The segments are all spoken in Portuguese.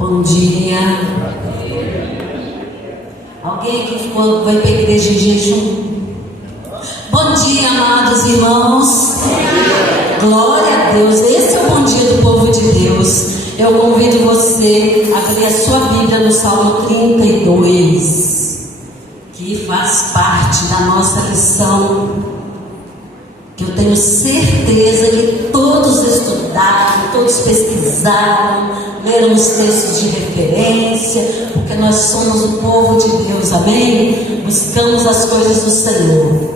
Bom dia. Alguém aqui vai para a igreja em jejum? Bom dia, amados irmãos. Glória a Deus. Esse é o bom dia do povo de Deus. Eu convido você a abrir a sua Bíblia no Salmo 32, que faz parte da nossa lição, que eu tenho certeza que todos estudaram, todos pesquisaram, leram os textos de referência, porque nós somos o povo de Deus, amém? Buscamos as coisas do Senhor.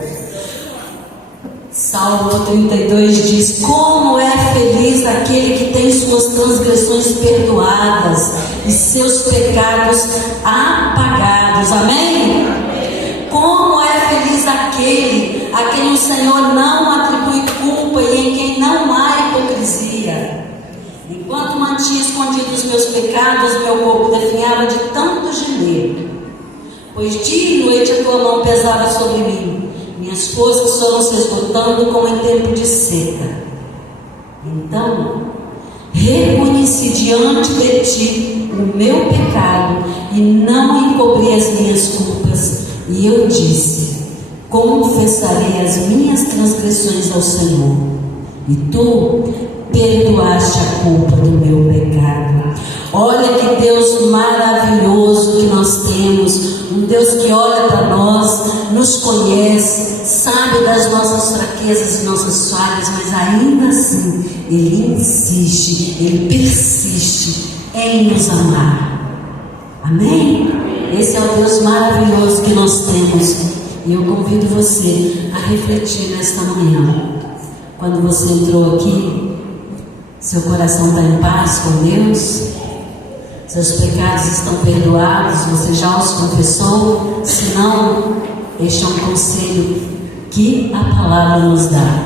Salmo 32 diz: como é feliz aquele que tem suas transgressões perdoadas e seus pecados apagados, amém? Como é feliz aquele a quem o Senhor não atribui culpa e em quem não há hipocrisia. Enquanto mantinha escondidos os meus pecados, meu corpo definhava de tanto gemer, pois dia e noite a tua mão pesava sobre mim. Minhas forças foram se esgotando como em tempo de seca. Então reconheci diante de ti o meu pecado e não encobri as minhas culpas. E eu disse: confessarei as minhas transgressões ao Senhor, e tu perdoaste a culpa do meu pecado. Olha que Deus maravilhoso que nós temos, um Deus que olha para nós, nos conhece, sabe das nossas fraquezas e nossas falhas, mas ainda assim Ele insiste, Ele persiste em nos amar. Amém? Esse é o Deus maravilhoso que nós temos. E eu convido você a refletir nesta manhã. Quando você entrou aqui, seu coração está em paz com Deus? Seus pecados estão perdoados? Você já os confessou? Se não, este é um conselho que a palavra nos dá.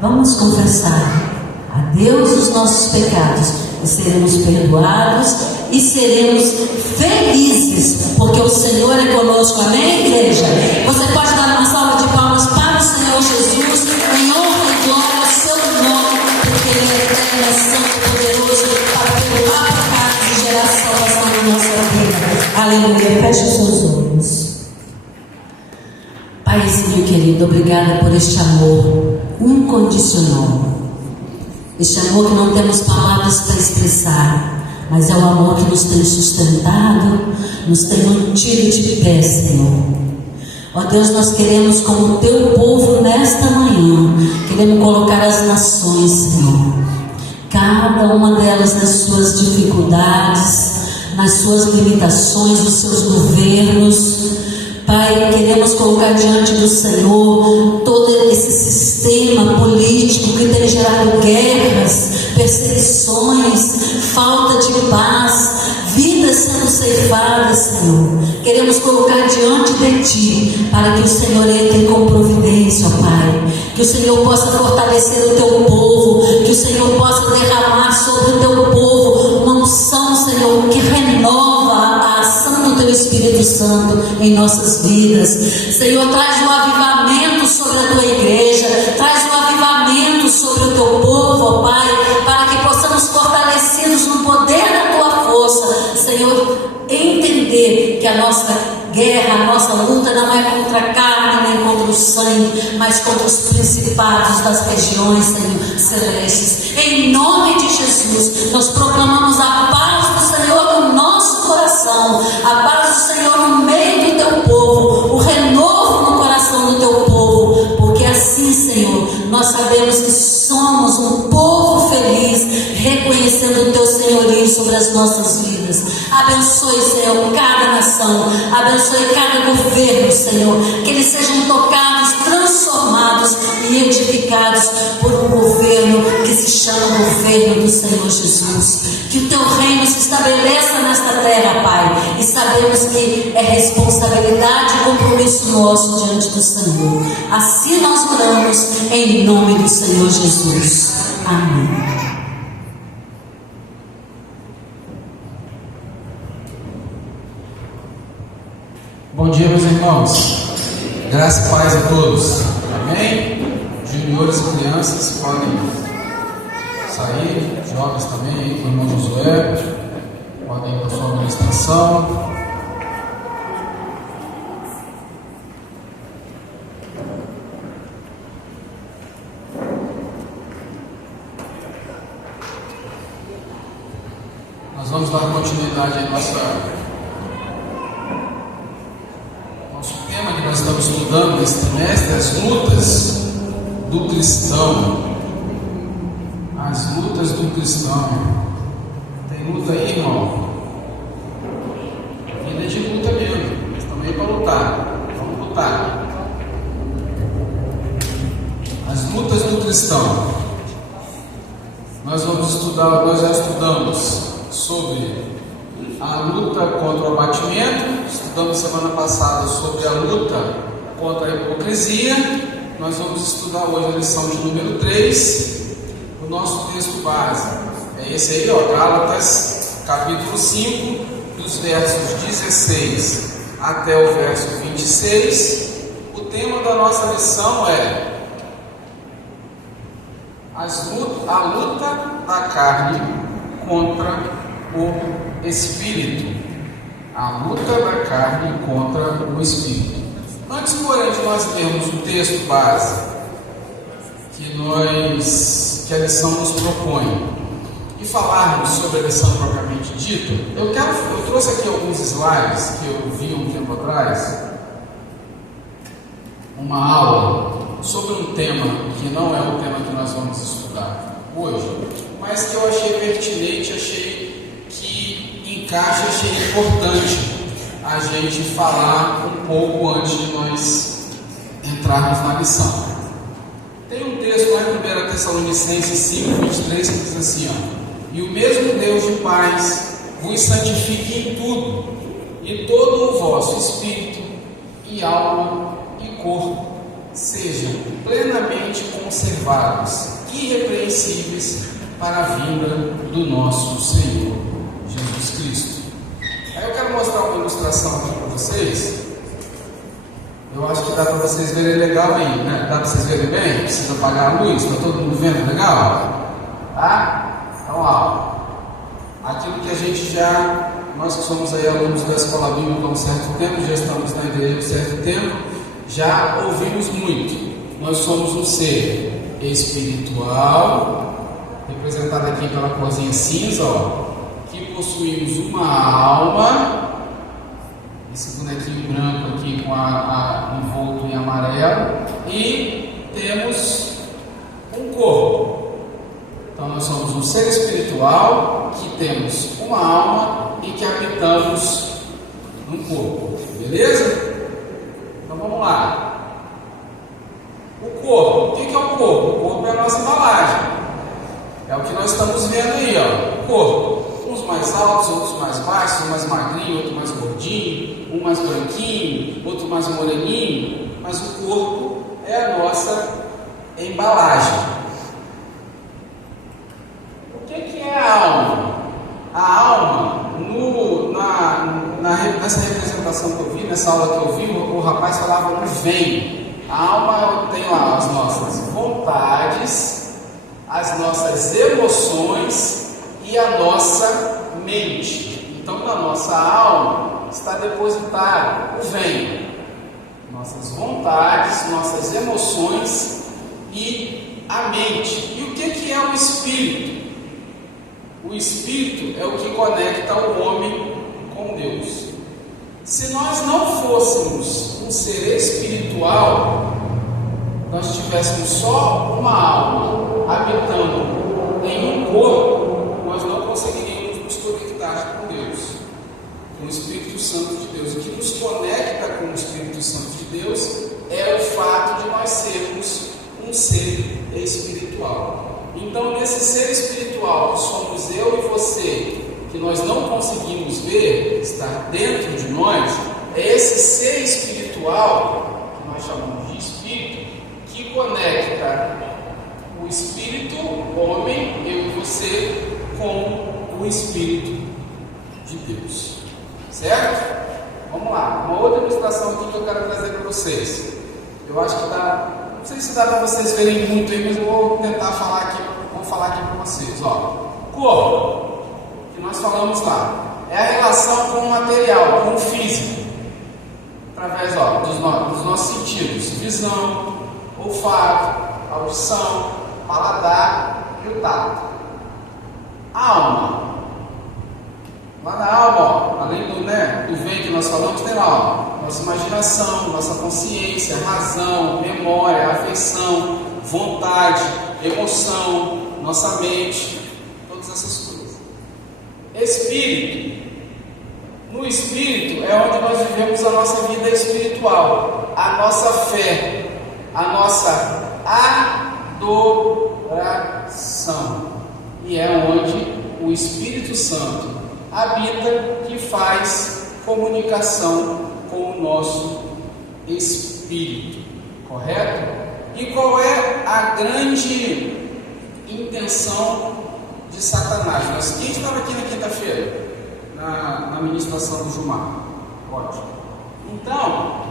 Vamos confessar a Deus os nossos pecados e seremos perdoados e seremos felizes, porque o Senhor é conosco, amém, igreja? Você pode dar uma salva de palmas para o Senhor Jesus, em honra e glória ao seu nome, porque Ele é eterno, é santo, poderoso, para perdoar pecados e gerar salvação na nossa vida. Aleluia. Feche os seus olhos. Paizinho querido, obrigada por este amor incondicional, este amor que não temos palavras para expressar, mas é o amor que nos tem sustentado, nos tem mantido de pé, Senhor. Ó Deus, nós queremos, como teu povo nesta manhã, queremos colocar as nações, Senhor, cada uma delas nas suas dificuldades, nas suas limitações, nos seus governos. Pai, queremos colocar diante do Senhor todo esse sistema político que tem gerado guerras, perseguições, falta de paz, vidas sendo ceifadas, Senhor. Queremos colocar diante de Ti, para que o Senhor entre com providência, ó Pai. Que o Senhor possa fortalecer o Teu povo, que o Senhor possa derramar sobre o Teu povo uma unção, Senhor, que renova a ação do Teu Espírito Santo em nossas vidas. Senhor, traz um avivamento sobre a Tua igreja, traz um avivamento sobre o Teu povo, ó Pai, para que possamos fortalecidos no poder da Tua força, Senhor, entender que a nossa guerra, a nossa luta não é contra a carne nem contra o sangue, mas contra os principados das regiões, Senhor, celestes. Em nome de Jesus, nós proclamamos a paz do Senhor no nosso coração, a paz do Senhor no meio do Teu povo, o renovo no coração do Teu povo, porque assim, Senhor, nós sabemos que somos um povo feliz, reconhecendo o Teu senhorio sobre as nossas vidas. Abençoe, Senhor, cada nação, abençoe cada governo, Senhor, que eles sejam tocados, transformados e edificados por um governo que se chama governo do Senhor Jesus. Que o Teu reino se estabeleça nesta terra, Pai, e sabemos que é responsabilidade e compromisso nosso diante do Senhor. Assim nós oramos em nome do Senhor Jesus. Amém. Bom dia, meus irmãos. Graça e paz a todos. Amém? Juniores e crianças podem sair, jovens também, aí com o irmão Josué, podem Nós vamos dar continuidade ao nosso tema que nós estamos estudando nesse trimestre, as lutas do cristão. As lutas do cristão. Tem luta aí, irmão? Vida de luta mesmo. Nós estamos aí para lutar. Vamos lutar. As lutas do cristão. Nós vamos estudar, nós já estudamos sobre a luta contra o abatimento, estudamos semana passada sobre a luta contra a hipocrisia. Nós vamos estudar hoje a lição de número 3. O nosso texto base é esse aí, ó, Gálatas, capítulo 5, dos versos 16 até o verso 26. O tema da nossa lição é a luta da carne contra o Espírito. A luta da carne contra o Espírito. Antes, porém, de nós lermos o texto base que a lição nos propõe e falarmos sobre a lição propriamente dita, eu trouxe aqui alguns slides que eu vi um tempo atrás, uma aula sobre um tema que não é o tema que nós vamos estudar hoje, mas que eu achei pertinente, achei que encaixa, achei importante a gente falar um pouco antes de nós entrarmos na lição. Tem um texto lá em 1 Tessalonicenses 5, 23 que diz assim, ó: e o mesmo Deus de paz vos santifique em tudo, e todo o vosso espírito e alma e corpo sejam plenamente conservados, irrepreensíveis para a vinda do nosso Senhor Jesus Cristo. Aí eu quero mostrar uma ilustração aqui para vocês. Eu acho que dá para vocês verem legal aí, né? Dá para vocês verem bem? Precisa apagar a luz? Está todo mundo vendo legal? Tá? Então, ó, aquilo que a gente nós que somos aí alunos da Escola Bíblica há um certo tempo, já estamos na igreja há um certo tempo, já ouvimos muito. Nós somos um ser espiritual, representado aqui pela corzinha cinza, ó, que possuímos uma alma, esse bonequinho branco aqui com envolto em amarelo, e temos um corpo. Então nós somos um ser espiritual que temos uma alma e que habitamos num corpo, beleza? Então vamos lá. O corpo, o que é o corpo? O corpo é a nossa embalagem, é o que nós estamos vendo aí, ó, o corpo. Uns mais altos, outros mais baixos, um mais magrinho, outro mais gordinho, um mais branquinho, outro mais moreninho, mas o corpo é a nossa embalagem. O que é a alma? A alma, nessa representação que eu vi, nessa aula que eu vi, o rapaz falava no vem. A alma tem lá as nossas vontades, as nossas emoções e a nossa mente. Então, na nossa alma está depositado o vem, nossas vontades, nossas emoções e a mente. E o que é o espírito? O espírito é o que conecta o homem com Deus. Se nós não fôssemos um ser espiritual, nós tivéssemos só uma alma habitando em um corpo, nós não conseguiríamos nos conectar com Deus, com o Espírito Santo de Deus. O que nos conecta com o Espírito Santo de Deus é o fato de nós sermos um ser espiritual. Então, nesse ser espiritual que somos eu e você, que nós não conseguimos ver, estar dentro de nós, é esse ser espiritual, que nós chamamos de espírito, que conecta o espírito, homem, eu e você, com o Espírito de Deus. Certo? Vamos lá. Uma outra ilustração aqui que eu quero trazer para vocês. Eu acho que dá, não sei se dá para vocês verem muito aí, mas eu vou tentar falar aqui para vocês. Ó, corpo, que nós falamos lá, é a relação com o material, com o físico, através dos nossos sentidos: visão, olfato, audição, paladar e o tato. Alma Lá na alma, ó, além do vem que nós falamos, tem lá, ó, nossa imaginação, nossa consciência, razão, memória, afeição, vontade, emoção, nossa mente, todas essas coisas. Espírito. No Espírito é onde nós vivemos a nossa vida espiritual, a nossa fé, a nossa adoração. E é onde o Espírito Santo habita, que faz comunicação com o nosso espírito, correto? E qual é a grande intenção de Satanás? Quem estava aqui na quinta-feira, na ministração do Gilmar? Ótimo. Então,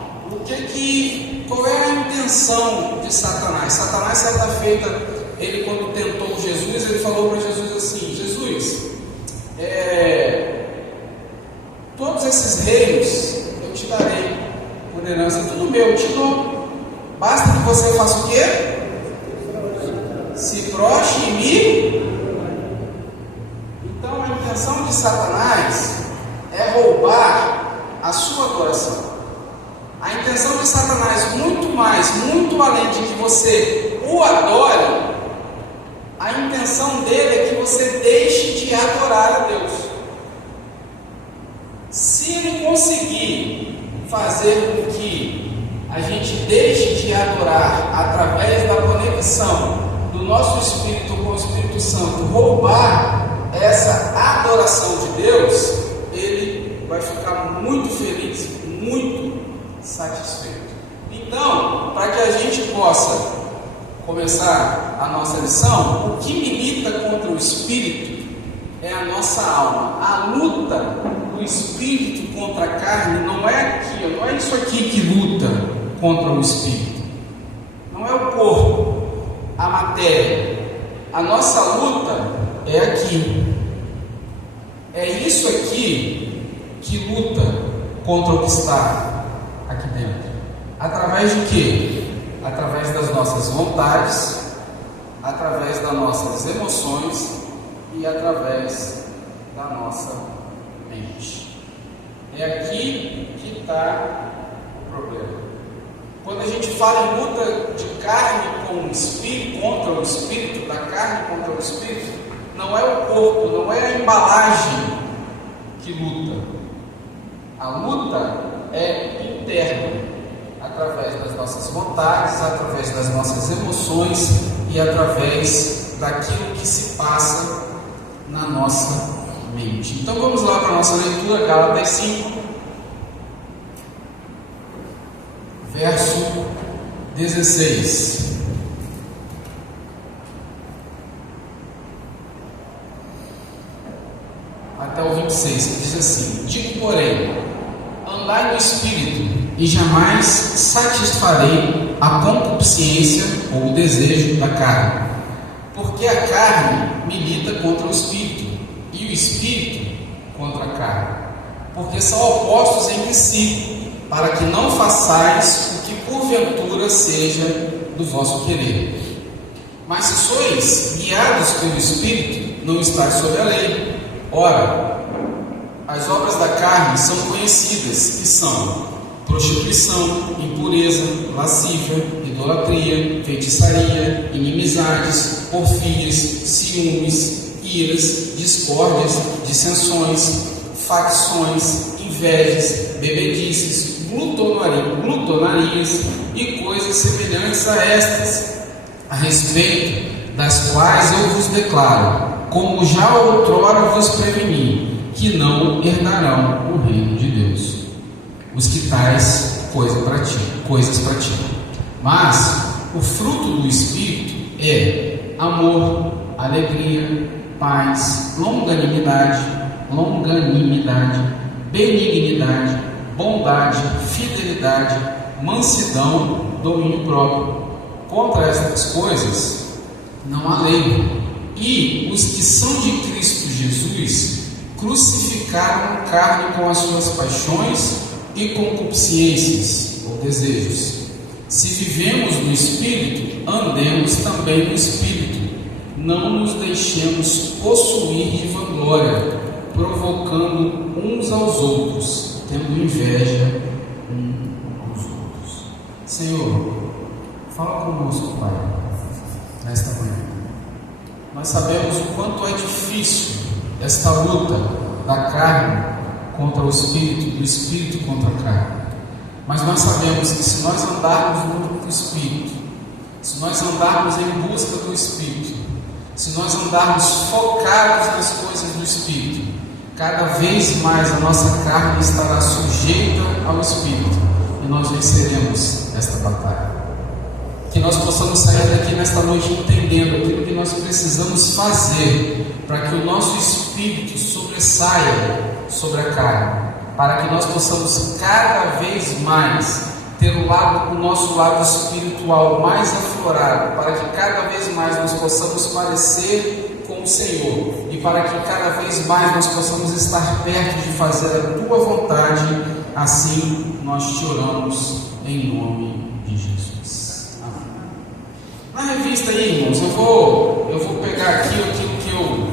qual é a intenção de Satanás? Satanás, certa feita, ele quando tentou Jesus, ele falou para Jesus assim: Jesus, todos esses reinos eu te darei por herança, tudo meu, eu te dou. Basta que você faça o quê? Se prostre em mim. Então a intenção de Satanás é roubar a sua adoração. A intenção de Satanás, muito além de que você o adore, a intenção dele é que você deixe de adorar a Deus. Se ele conseguir fazer com que a gente deixe de adorar através da conexão do nosso espírito com o Espírito Santo, roubar essa adoração de Deus, ele vai ficar muito feliz, muito satisfeito. Então, para que a gente possa começar a nossa lição, o que milita contra o espírito é a nossa alma. A luta do espírito contra a carne não é isso aqui que luta contra o espírito. Não é o corpo, a matéria. A nossa luta é aqui. É isso aqui que luta contra o que está aqui dentro. Através de quê? Através das nossas vontades, através das nossas emoções e através da nossa mente. É aqui que está o problema. Quando a gente fala em luta de carne com o espírito, contra o espírito, da carne contra o espírito, não é o corpo, não é a embalagem que luta. A luta é interna, através das nossas vontades, através das nossas emoções e através daquilo que se passa na nossa mente. Então vamos lá para a nossa leitura, Gálatas 5, verso 16. Até o 26, que diz assim: digo, porém, andai no Espírito, e jamais satisfarei a concupiscência ou o desejo da carne, porque a carne milita contra o Espírito, e o Espírito contra a carne, porque são opostos entre si, para que não façais o que porventura seja do vosso querer. Mas se sois guiados pelo Espírito, não estáis sob a lei. Ora, as obras da carne são conhecidas, que são prostituição, impureza, lascívia, idolatria, feitiçaria, inimizades, porfídias, ciúmes, iras, discórdias, dissensões, facções, invejas, bebedices, glutonarias e coisas semelhantes a estas, a respeito das quais eu vos declaro, como já outrora vos preveni, que não herdarão o reino de Deus os que tais coisas praticam. Mas o fruto do Espírito é amor, alegria, paz, longanimidade, benignidade, bondade, fidelidade, mansidão, domínio próprio. Contra estas coisas não há lei. E os que são de Cristo Jesus crucificaram a carne com as suas paixões e concupiscências ou desejos. Se vivemos no Espírito, andemos também no Espírito. Não nos deixemos possuir de vanglória, provocando uns aos outros, tendo inveja uns dos outros. Senhor, fala conosco, Pai, nesta manhã. Nós sabemos o quanto é difícil esta luta da carne contra o Espírito, do Espírito contra a carne. Mas nós sabemos que se nós andarmos no Espírito, se nós andarmos em busca do Espírito, se nós andarmos focados nas coisas do Espírito, cada vez mais a nossa carne estará sujeita ao Espírito e nós venceremos esta batalha. Que nós possamos sair daqui nesta noite entendendo aquilo que nós precisamos fazer para que o nosso Espírito sobressaia sobre a carne, para que nós possamos cada vez mais ter o nosso lado espiritual mais aflorado, para que cada vez mais nós possamos parecer com o Senhor e para que cada vez mais nós possamos estar perto de fazer a Tua vontade. Assim nós te oramos em nome de Jesus. Amém. Na revista aí, irmãos, eu vou pegar aqui aquilo que eu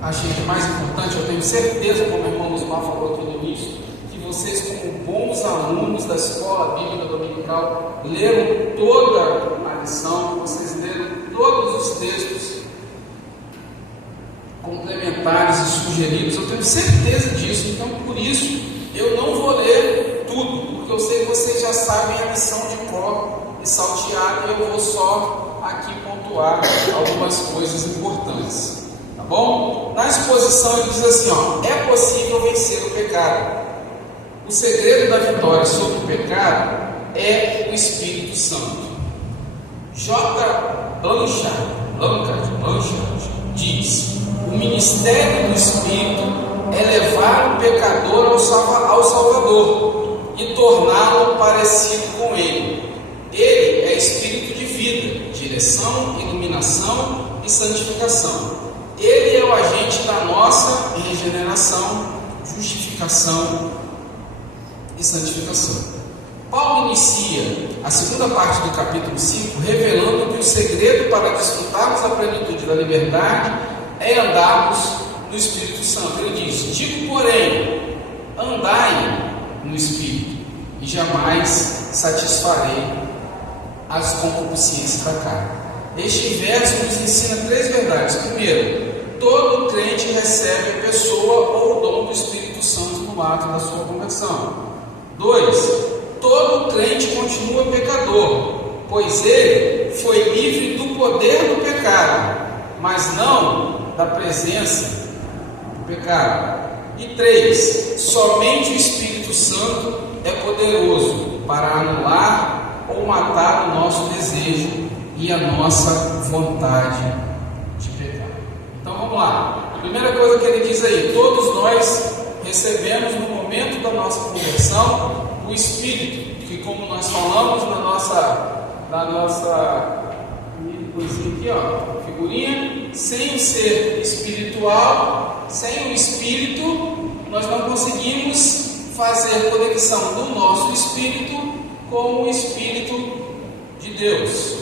achei que mais importante. Eu tenho certeza, como o irmão Osmar falou aqui no início, que vocês, como bons alunos da Escola Bíblica Dominical, leram toda a lição, vocês leram todos os textos complementares e sugeridos. Eu tenho certeza disso, então por isso eu não vou ler tudo, porque eu sei que vocês já sabem a lição de cor e salteado, e eu vou só aqui pontuar algumas coisas importantes. Tá bom? Na exposição ele diz assim, é possível vencer o pecado. O segredo da vitória sobre o pecado é o Espírito Santo. J. Blanchard diz: o ministério do Espírito é levar o pecador ao Salvador e torná-lo parecido com Ele. Ele é Espírito de vida, direção, iluminação e santificação. Ele é o agente da nossa regeneração, justificação e santificação. Paulo inicia a segunda parte do capítulo 5 revelando que o segredo para desfrutarmos a plenitude da liberdade é andarmos no Espírito Santo. Ele diz: digo, porém, andai no Espírito e jamais satisfarei as concupiscências da carne. Este verso nos ensina três verdades. Primeiro, todo crente recebe a pessoa ou o dom do Espírito Santo no ato da sua conversão. 2, todo crente continua pecador, pois ele foi livre do poder do pecado, mas não da presença do pecado. E 3, somente o Espírito Santo é poderoso para anular ou matar o nosso desejo e a nossa vontade de pecar. Então vamos lá. A primeira coisa que ele diz aí: todos nós recebemos no momento da nossa conversão o Espírito, que, como nós falamos na nossa coisinha aqui, figurinha, sem o ser espiritual, sem o Espírito, nós não conseguimos fazer conexão do nosso Espírito com o Espírito de Deus.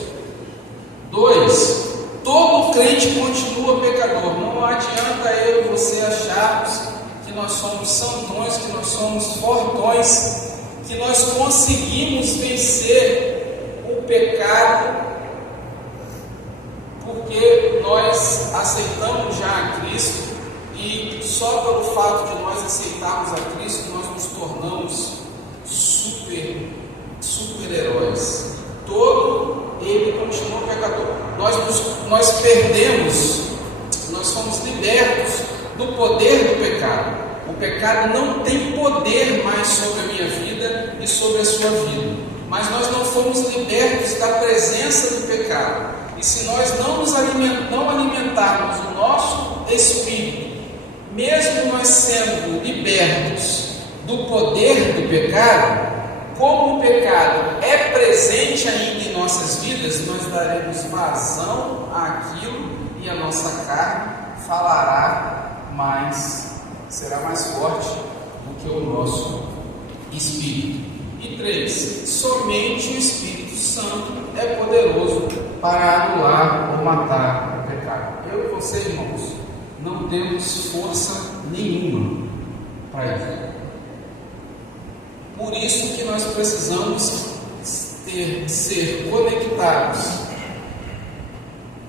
2, todo crente continua pecador. Não adianta eu e você acharmos que nós somos santões, que nós somos fortões, que nós conseguimos vencer o pecado porque nós aceitamos já a Cristo, e só pelo fato de nós aceitarmos a Cristo nós nos tornamos super-heróis. Todo ele continua pecador. Nós perdemos, nós somos libertos do poder do pecado. O pecado não tem poder mais sobre a minha vida e sobre a sua vida. Mas nós não fomos libertos da presença do pecado. E se nós não alimentarmos o nosso espírito, mesmo nós sendo libertos do poder do pecado, como o pecado é presente ainda em nossas vidas, nós daremos vazão àquilo e a nossa carne falará mais, será mais forte do que o nosso espírito. E 3, somente o Espírito Santo é poderoso para anular ou matar o pecado. Eu e você, irmãos, não temos força nenhuma para isso. Por isso que nós precisamos ser conectados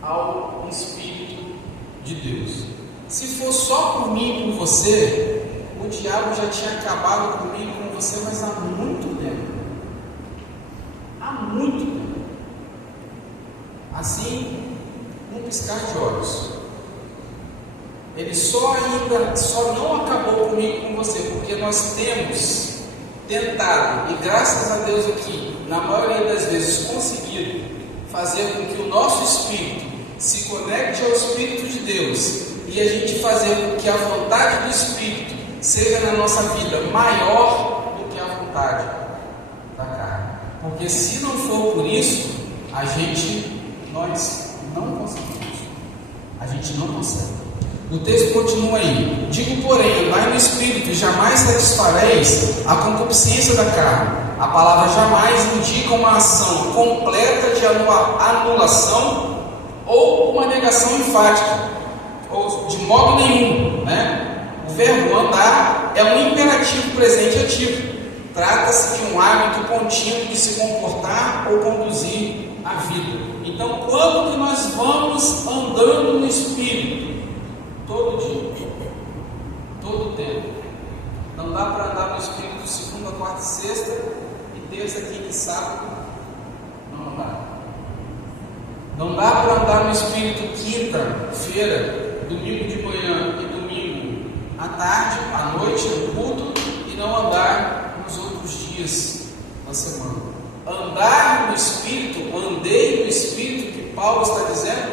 ao Espírito de Deus. Se for só por mim e por você, o diabo já tinha acabado comigo e com você, mas há muito tempo. Há muito tempo. Assim, num piscar de olhos. Ele só não acabou comigo e com você, porque nós temos tentado, e graças a Deus aqui, na maioria das vezes conseguido, fazer com que o nosso espírito se conecte ao Espírito de Deus, e a gente fazer com que a vontade do Espírito seja na nossa vida maior do que a vontade da carne. Porque se não for por isso, nós não conseguimos. A gente não consegue. O texto continua aí: digo, porém, andai no Espírito, e jamais satisfareis a concupiscência da carne. A palavra jamais indica uma ação completa de anulação ou uma negação enfática, ou de modo nenhum, né? O verbo andar é um imperativo presente ativo. Trata-se de um hábito contínuo de se comportar ou conduzir a vida. Então, quando que nós vamos andando no Espírito? Todo dia, todo tempo. Não dá para andar no Espírito segunda, quarta e sexta, e terça, quinta e sábado. Não dá. Não dá para andar no Espírito quinta-feira, domingo de manhã e domingo à tarde, à noite, no culto, e não andar nos outros dias da semana. Andar no Espírito, andei no Espírito, que Paulo está dizendo,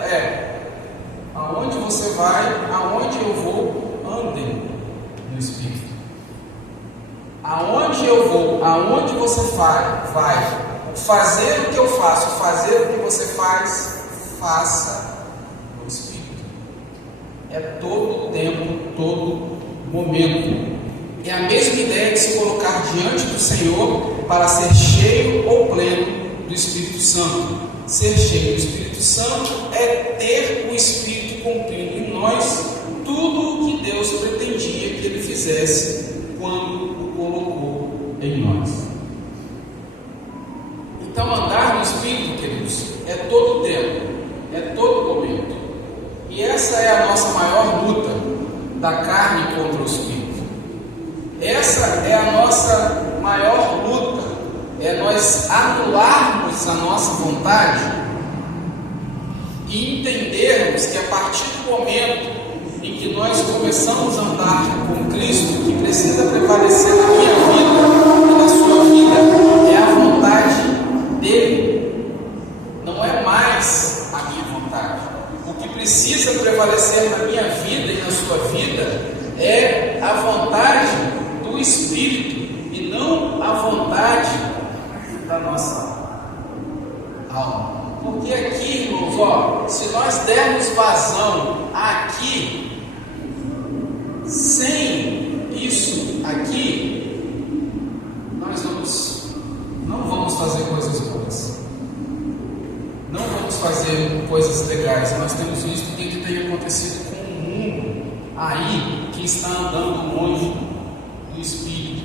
aonde você vai, aonde eu vou, andem no Espírito. Aonde eu vou, aonde você vai. Fazer o que eu faço, fazer o que você faz, faça no Espírito. É todo tempo, todo momento. É a mesma ideia de se colocar diante do Senhor para ser cheio ou pleno do Espírito Santo. Ser cheio do Espírito Santo é ter o Espírito cumprindo em nós tudo o que Deus pretendia que Ele fizesse quando o colocou em nós. Então, andar no Espírito, queridos, é todo tempo, é todo momento. E essa é a nossa maior luta da carne contra o Espírito. Essa é a nossa maior luta, é nós anularmos a nossa vontade e entendermos que a partir do momento em que nós começamos a andar com Cristo, que precisa prevalecer na minha vida e na sua vida, é a vontade dele, não é mais a minha vontade. O que precisa prevalecer na minha vida e na sua vida é a vontade do Espírito e não a vontade da nossa alma. Porque aqui, irmãos, se nós dermos vazão aqui, sem isso aqui, nós não vamos fazer coisas boas, não vamos fazer coisas legais. Nós temos visto o que tem acontecido com o mundo aí, que está andando longe do Espírito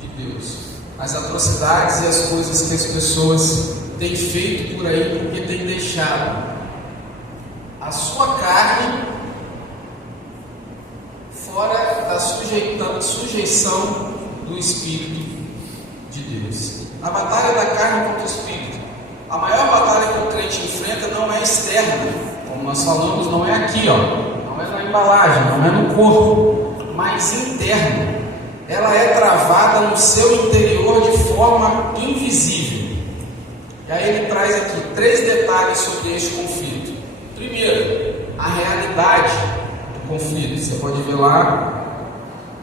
de Deus, as atrocidades e as coisas que as pessoas têm feito por aí, porque têm deixado a sua carne fora da sujeição do Espírito de Deus. A batalha da carne contra o Espírito, a maior batalha que o crente enfrenta não é externa, como nós falamos, não é aqui, não é na embalagem, não é no corpo, mas interna. Ela é travada no seu interior de forma invisível. E aí ele traz aqui 3 detalhes sobre este conflito. Primeiro, a realidade do conflito. Você pode ver lá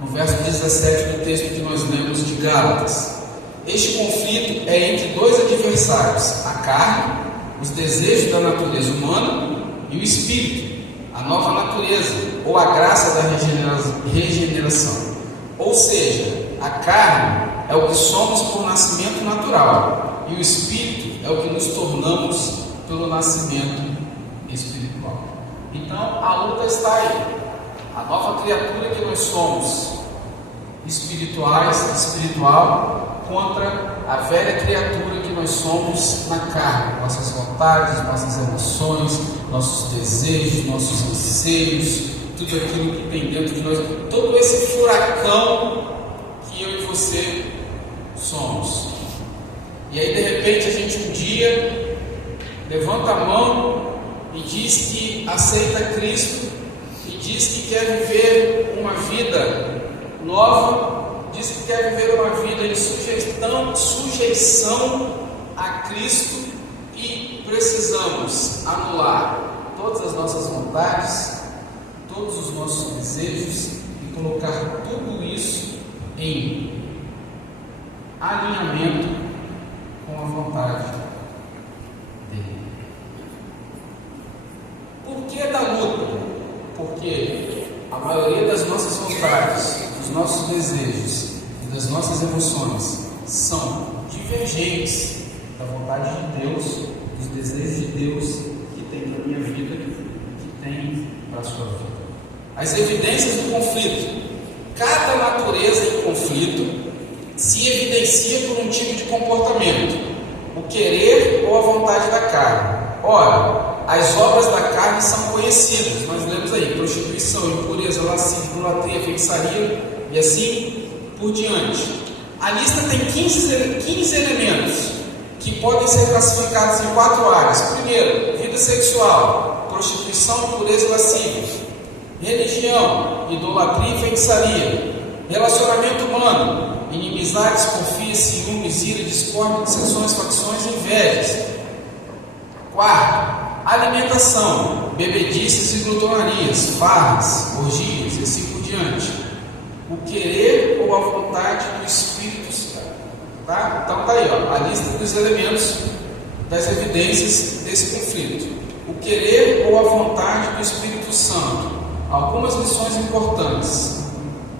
no verso 17 do texto que nós lemos de Gálatas. Este conflito é entre 2 adversários: a carne, os desejos da natureza humana, e o espírito, a nova natureza, ou a graça da regeneração. Ou seja, a carne é o que somos por nascimento natural, e o espírito é o que nos tornamos pelo nascimento espiritual. Então a luta está aí. a nova criatura que nós somos, espiritual, contra a velha criatura que nós somos na carne, nossas vontades, nossas emoções, nossos desejos, nossos anseios, tudo aquilo que tem dentro de nós, todo esse furacão que eu e você somos. E aí de repente a gente um dia levanta a mão e diz que aceita Cristo, e diz que quer viver uma vida nova, diz que quer viver uma vida em sujeição a Cristo, e precisamos anular todas as nossas vontades, todos os nossos desejos e colocar tudo isso em alinhamento com a vontade dele. Por que da luta? Porque a maioria das nossas vontades, dos nossos desejos e das nossas emoções são divergentes da vontade de Deus, dos desejos de Deus que tem para a minha vida e que tem para a sua vida. As evidências do conflito. Cada natureza em conflito se evidencia por um tipo de comportamento, o querer ou a vontade da carne. Ora, as obras da carne são conhecidas, nós lemos aí: prostituição, impureza, lascívia, idolatria, feitiçaria e assim por diante. A lista tem 15 elementos que podem ser classificados em 4 áreas. Primeiro, vida sexual, prostituição, impureza e lascívia. Religião, idolatria e feitiçaria. Relacionamento humano, inimizades, porfias, ciúmes, ira, discórdia, dissensões, facções e invejas. Quarto, alimentação, bebedices e glutonarias, farras, orgias e assim por diante. O querer ou a vontade do Espírito Santo. Tá? Então tá aí, ó, a lista dos elementos, das evidências desse conflito. O querer ou a vontade do Espírito Santo. Algumas lições importantes.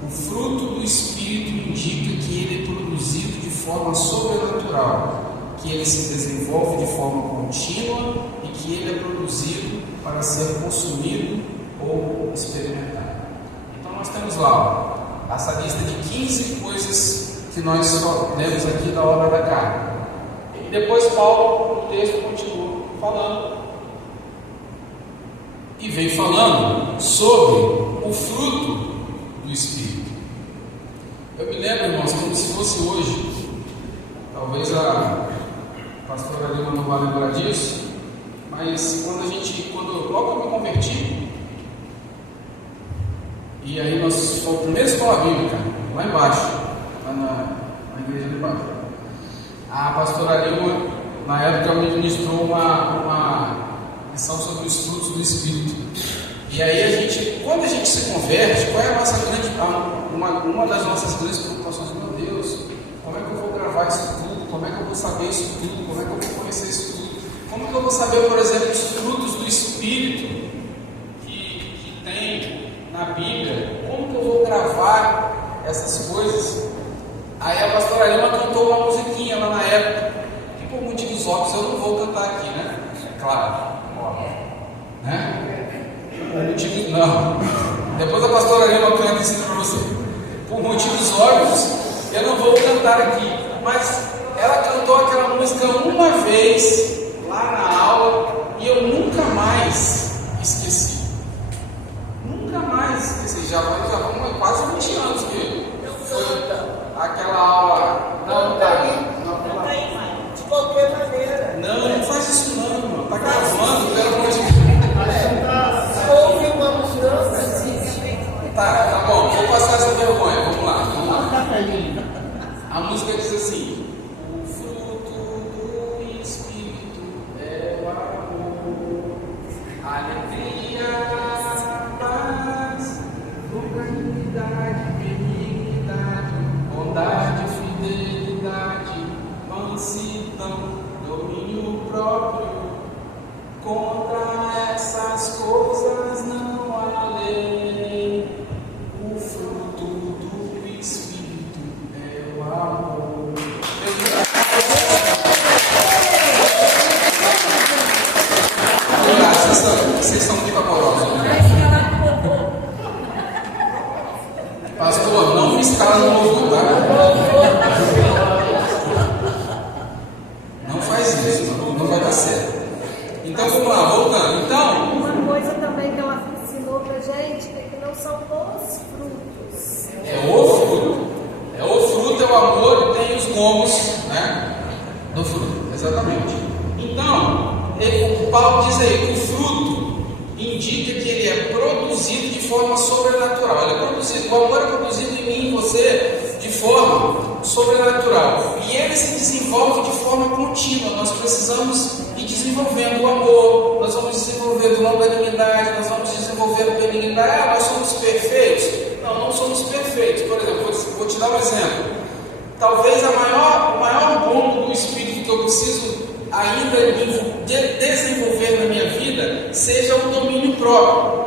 O fruto do Espírito indica que ele é produzido de forma sobrenatural, que ele se desenvolve de forma contínua e que ele é produzido para ser consumido ou experimentado. Então nós temos lá essa lista de 15 coisas que nós só lemos aqui da obra da carne. E depois Paulo, no texto, continua falando. E vem falando sobre o fruto do Espírito. Eu me lembro, irmãos, como se fosse hoje. Talvez a pastora Lima não vá lembrar disso, mas logo eu me converti, e aí foi a primeira escola bíblica, lá embaixo, lá na igreja de baixo. A pastora Lima, na época, me ministrou uma lição sobre os frutos do Espírito. E aí quando a gente se converte, qual é a nossa uma das nossas grandes preocupações? Meu Deus, como é que eu vou gravar isso tudo? Como é que eu vou saber isso tudo? Como é que eu vou conhecer isso tudo? Como que eu vou saber, por exemplo, os frutos do Espírito que tem na Bíblia? Como que eu vou gravar essas coisas? Aí a pastora Lima cantou uma musiquinha lá na época, que por motivos óbvios eu não vou cantar aqui, né? É claro. Né? Por motivos não. Depois a pastora Lima canta e ensina para você. Por motivos óbvios, eu não vou cantar aqui. Mas ela cantou aquela música uma vez lá na aula e eu nunca mais esqueci. Nunca mais esqueci. Já vão quase 20 anos que foi aquela aula. Não tem mais. De qualquer maneira. Não faz isso não, irmão. Tá gravando, pelo amor de Deus. Houve uma mudança. Tá bom, vou passar essa vergonha. Vamos lá. A música diz assim: o fruto do Espírito é o amor, alegria, paz, longanimidade, benignidade, bondade, fidelidade, mansidão, domínio próprio. Contra essas coisas não há lei. O fruto do Espírito é o amor. Vocês são muito amorosos, né? Pastor, não me escala no novo, tá? Não faz isso, não vai dar certo. Então vamos lá, voltando. Então, uma coisa também que ela ensinou pra gente é que não são os frutos. É o fruto. É o fruto, é o amor, tem os gomos, né? Do fruto, exatamente. Então, o Paulo diz aí que o fruto indica que ele é produzido de forma sobrenatural. Ele é produzido, o amor é produzido em mim e em você de forma sobrenatural. E ele se desenvolve de forma contínua. Nós precisamos ir desenvolvendo o amor, nós vamos desenvolvendo longanimidade, nós vamos desenvolvendo benignidade. Nós somos perfeitos? Não somos perfeitos. Por exemplo, vou te dar um exemplo. Talvez o maior dom do Espírito que eu preciso ainda desenvolver na minha vida seja o domínio próprio.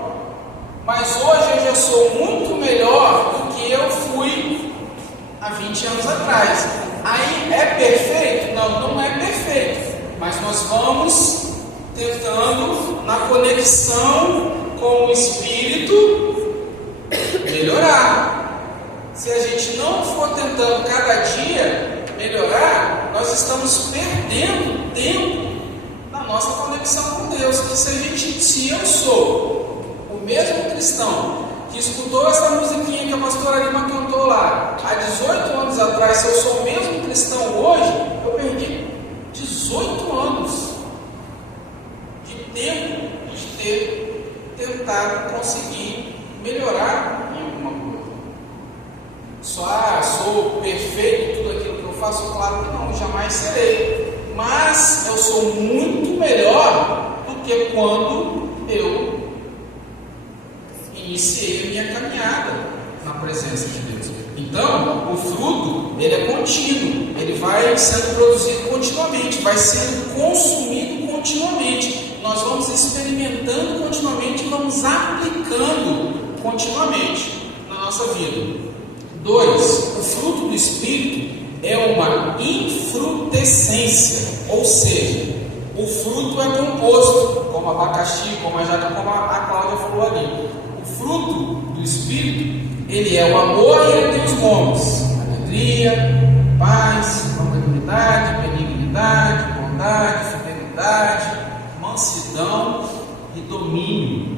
Mas hoje eu já sou muito melhor do que eu fui há 20 anos atrás. Aí é perfeito? Não é perfeito. Mas nós vamos tentando, na conexão com o Espírito, melhorar. Se a gente não for tentando cada dia melhorar, nós estamos perdendo tempo na nossa conexão com Deus. Que se eu sou o mesmo cristão que escutou essa musiquinha que a pastora Lima cantou lá há 18 anos atrás, se eu sou o mesmo cristão hoje, eu perdi 18 anos de tempo de ter tentado conseguir melhorar em alguma coisa. Sou perfeito em tudo aquilo que eu faço? Claro que não, jamais serei. Mas eu sou muito melhor do que quando eu iniciei a minha caminhada na presença de Deus. Então, o fruto, ele é contínuo, ele vai sendo produzido continuamente, vai sendo consumido continuamente. Nós vamos experimentando continuamente e vamos aplicando continuamente na nossa vida. 2. O fruto do Espírito é uma infrutescência, ou seja, o fruto é composto, como abacaxi, como a Cláudia falou ali. O fruto do Espírito, ele é o amor e ele tem os gomos: alegria, paz, longanimidade, benignidade, bondade, fidelidade, mansidão e domínio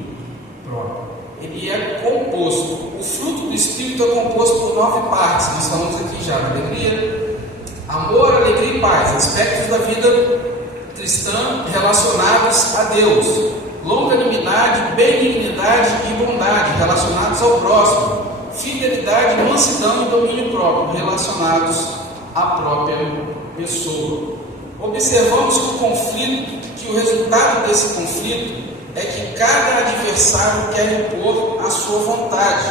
próprio. Ele é composto. O fruto do Espírito é composto por 9 partes. Nós falamos aqui já: alegria, amor, alegria e paz, aspectos da vida cristã relacionados a Deus. Longanimidade, benignidade e bondade relacionados ao próximo. Fidelidade, mansidão e domínio próprio relacionados à própria pessoa. Observamos que o resultado desse conflito é que cada adversário quer impor a sua vontade,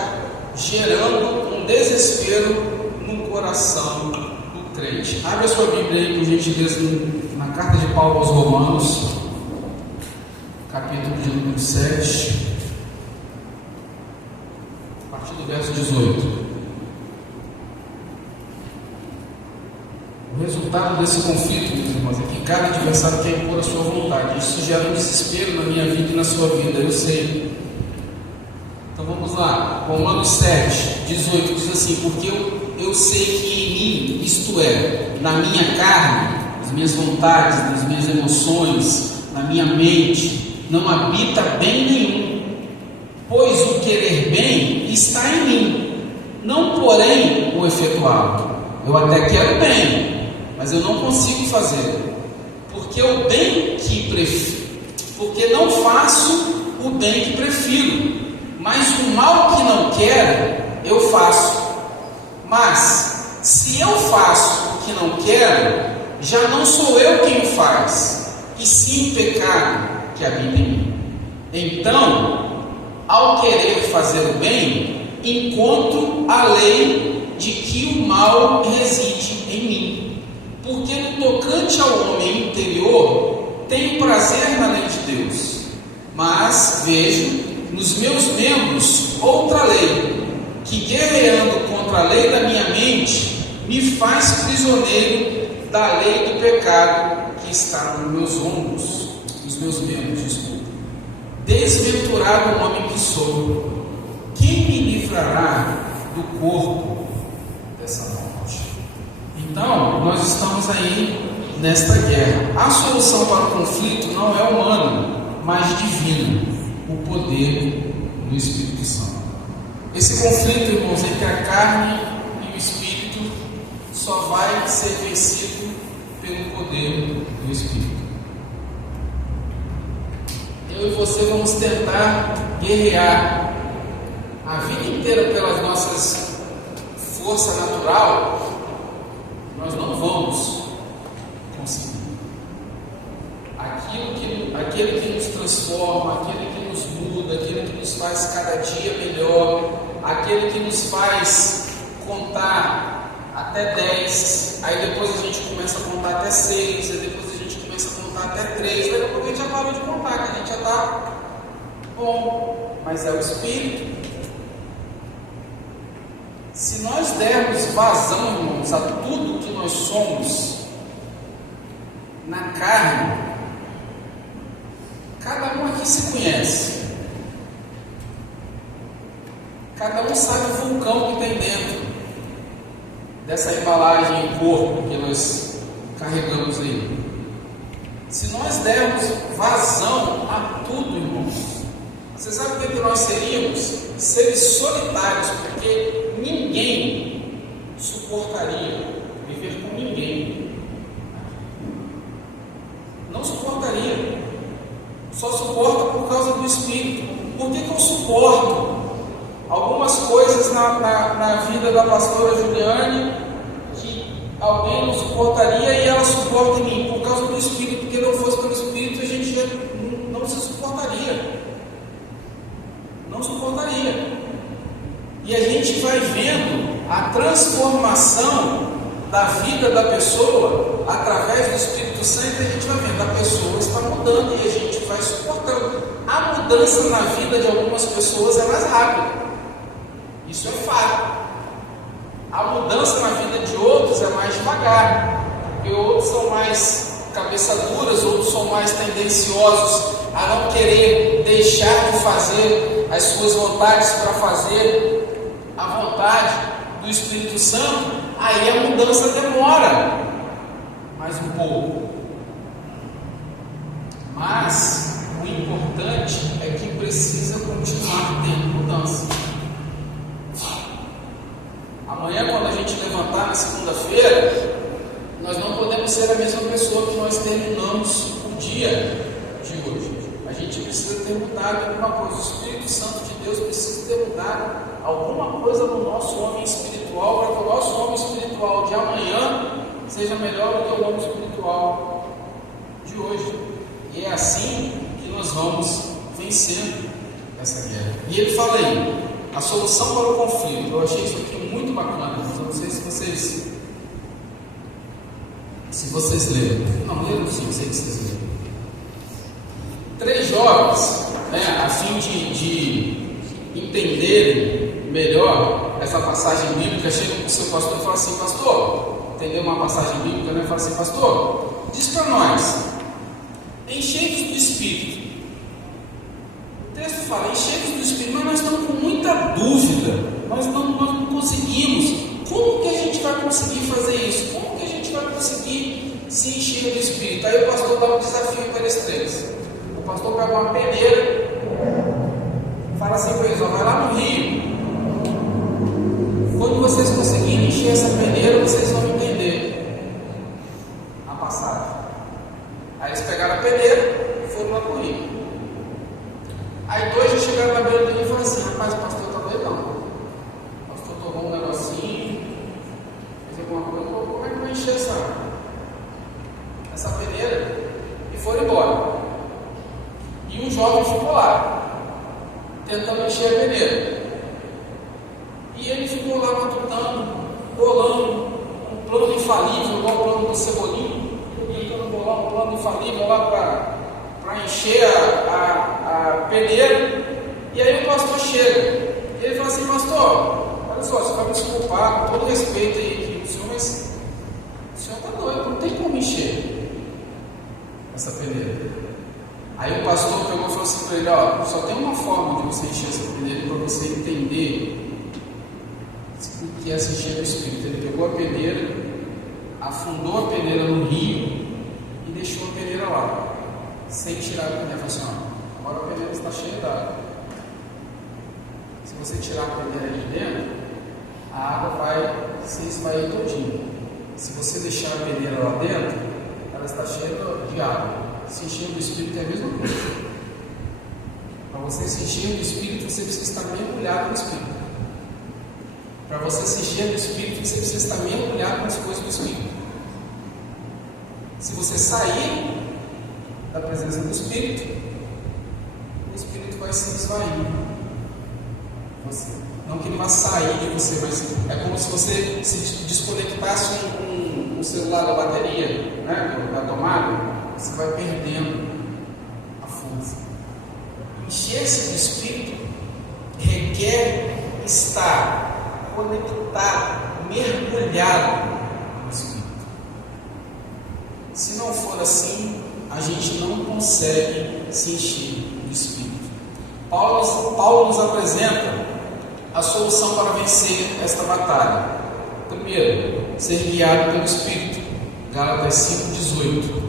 gerando um desespero no coração do crente. Abre a sua Bíblia aí, por gentileza, na carta de Paulo aos Romanos, capítulo de número 7, a partir do verso 18. O resultado desse conflito, meus irmãos, é que cada adversário quer impor a sua vontade. Isso gera um desespero na minha vida e na sua vida, eu sei. Então vamos lá, Romanos 7, 18 diz assim: porque eu sei que em mim, isto é, na minha carne, nas minhas vontades, nas minhas emoções, na minha mente, não habita bem nenhum, pois o querer bem está em mim, não porém o efetuá-lo. Eu até quero bem, mas eu não consigo fazer, porque não faço o bem que prefiro, mas o mal que não quero, eu faço. Mas, se eu faço o que não quero, já não sou eu quem o faz, e sim o pecado que habita em mim. Então, ao querer fazer o bem, encontro a lei de que o mal reside em mim. Porque no tocante ao homem interior, tenho prazer na lei de Deus, mas vejo nos meus membros outra lei, que guerreando contra a lei da minha mente, me faz prisioneiro da lei do pecado que está nos meus ombros, nos meus membros, desculpa. Desventurado homem que sou, quem me livrará do corpo dessa morte. Então, nós estamos aí nesta guerra. A solução para o conflito não é humana, mas divina, o poder do Espírito Santo. Esse conflito, irmãos, entre a carne e o Espírito só vai ser vencido pelo poder do Espírito. Eu e você vamos tentar guerrear a vida inteira pelas nossas forças naturais, nós não vamos conseguir. Aquele que nos transforma, aquele que nos muda, aquele que nos faz cada dia melhor, aquele que nos faz contar até 10, aí depois a gente começa a contar até 6, aí depois a gente começa a contar até 3, daqui a pouco a gente já parou de contar, que a gente já está bom, mas é o Espírito. Se nós dermos vazão, irmãos, a tudo que nós somos na carne, cada um aqui se conhece, cada um sabe o vulcão que tem dentro dessa embalagem em corpo que nós carregamos aí. Se nós dermos vazão a tudo, irmãos, você sabe o que nós seríamos? Seres solitários, porque ninguém suportaria viver com ninguém. Não suportaria. Só suporta por causa do Espírito. Por que eu suporto algumas coisas na vida da pastora Juliane que alguém não suportaria e ela suporta em mim? Por causa do Espírito. Porque não fosse pelo Espírito a gente já não se suportaria. Não suportaria. E a gente vai vendo a transformação da vida da pessoa através do Espírito Santo. A gente vai vendo a pessoa está mudando e a gente vai suportando. A mudança na vida de algumas pessoas é mais rápida, isso é fato. A mudança na vida de outros é mais devagar, porque outros são mais cabeça duras, outros são mais tendenciosos a não querer deixar de fazer as suas vontades para fazer a vontade do Espírito Santo. Aí a mudança demora mais um pouco, mas o importante é que precisa continuar tendo mudança. Amanhã, quando a gente levantar na segunda-feira, nós não podemos ser a mesma pessoa que nós terminamos o dia de hoje. A gente precisa ter mudado alguma coisa. O Espírito Santo de Deus precisa ter mudado alguma coisa no nosso homem espiritual, para que o nosso homem espiritual de amanhã seja melhor do que o homem espiritual de hoje. E é assim que nós vamos vencendo essa guerra. E ele fala aí, a solução para o conflito. Eu achei isso aqui muito bacana, mas eu não sei se vocês leram. Não, leram sim, sei que vocês leram. 3 jovens, a fim de entenderem melhor essa passagem bíblica, chegam para o seu pastor e falam assim: pastor, entendeu uma passagem bíblica, né? Fala assim: pastor, diz para nós, encheios do Espírito. O texto fala encheios do Espírito, mas nós estamos com muita dúvida, nós não conseguimos. Como que a gente vai conseguir fazer isso? Como que a gente vai conseguir se encher do Espírito? Aí o pastor dá um desafio para eles 3. O pastor pega uma peneira, fala assim para eles: vai lá no rio. Quando vocês conseguirem encher essa peneira, vocês vão entender a passagem. Aí eles pegaram a peneira e foram lá para o rio. Aí 2 já chegaram na beira do rio e falaram assim: rapaz, o pastor está doido não. O pastor tomou um negocinho, fez alguma coisa, como é que vai encher essa peneira? E foram embora. E um jovem ficou lá, tentando encher a peneira. E ele ficou lá matutando, bolando um plano infalível, igual o plano do Cebolinho, tentando bolar um plano infalível lá para encher a peneira. E aí o pastor chega, e ele fala assim: pastor, olha só, você vai me desculpar, com todo respeito aí, o senhor, mas o senhor está doido, não tem como encher essa peneira. Aí o pastor pegou e falou assim para ele: ó, só tem uma forma de você encher essa peneira para você entender que é se encher do Espírito. Ele pegou a peneira, afundou a peneira no rio e deixou a peneira lá, sem tirar a peneira. Falou assim: ó, agora a peneira está cheia d'água. Se você tirar a peneira de dentro, a água vai se esvair todinha. Se você deixar a peneira lá dentro, ela está cheia de água. Se encher do Espírito é a mesma coisa. Para você se encher do Espírito, você precisa estar mergulhado no Espírito. Para você se encher do Espírito, você precisa estar mergulhado nas coisas do Espírito. Se você sair da presença do Espírito, o Espírito vai se esvair. Não que ele vá sair de você, mas é como se você se desconectasse um celular da bateria, né, da tomada. Você vai perdendo a força. Encher-se do Espírito requer estar conectado, mergulhado no Espírito. Se não for assim, a gente não consegue se encher do Espírito. Paulo nos apresenta a solução para vencer esta batalha. Primeiro, ser guiado pelo Espírito. Gálatas 5:18.